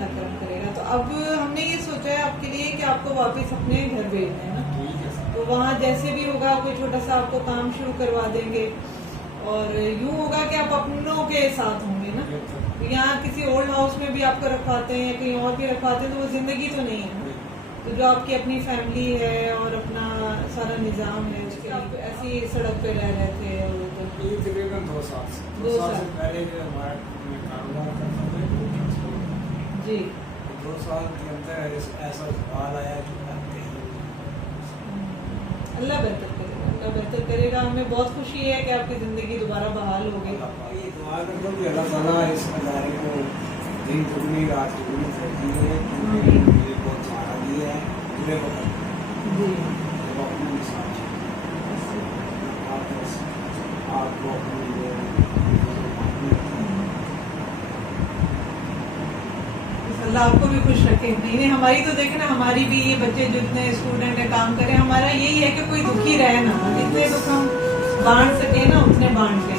اللہ کرم کرے گا. تو اب ہم نے یہ سوچا ہے آپ کے لیے کہ آپ کو واپس اپنے گھر بھیجنا ہے نا, تو وہاں جیسے بھی ہوگا کوئی چھوٹا سا آپ کو کام شروع کروا دیں گے, اور یوں ہوگا کہ آپ اپنوں کے ساتھ ہوں گے نا. یہاں کسی اولڈ ہاؤس میں بھی آپ کو رکھواتے ہیں یا کہیں اور بھی رکھواتے ہیں تو وہ زندگی تو نہیں ہے. تو جو آپ کی اپنی فیملی ہے اور اپنا سارا نظام ہے, اس کے آپ ایسی سڑک پہ رہ رہے تھے. یہ تقریباً 2 سال سے پہلے جو ہمارا کاروبار کرتا تھا جی 2 سال کے اندر ایسا سوال آیا کہ اللہ بہتر کرے گا, اللہ بہتر کرے گا. ہمیں بہت خوشی ہے کہ آپ کی زندگی دوبارہ بحال ہو گئی. یہ دعا کر دو کہ اللہ تعالیٰ اس ادارے کو دن دگنی رات دگنی کرتی ہے, مجھے بہت سہارا دیا ہے پورے وقت. جی اپنے مثال آپ کو اللہ آپ کو بھی خوش رکھے. نہیں ہماری تو دیکھیں نا, ہماری بھی یہ بچے جتنے اسٹوڈنٹ ہیں کام کریں, ہمارا یہی ہے کہ کوئی دکھی رہے نا, جتنے دکھ ہم بانٹ سکیں نا اتنے بانٹ لیں.